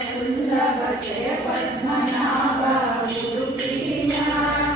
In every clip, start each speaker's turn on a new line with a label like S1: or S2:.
S1: सुन्दर पद्मनाभ गुरुप्रिया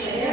S1: Yes.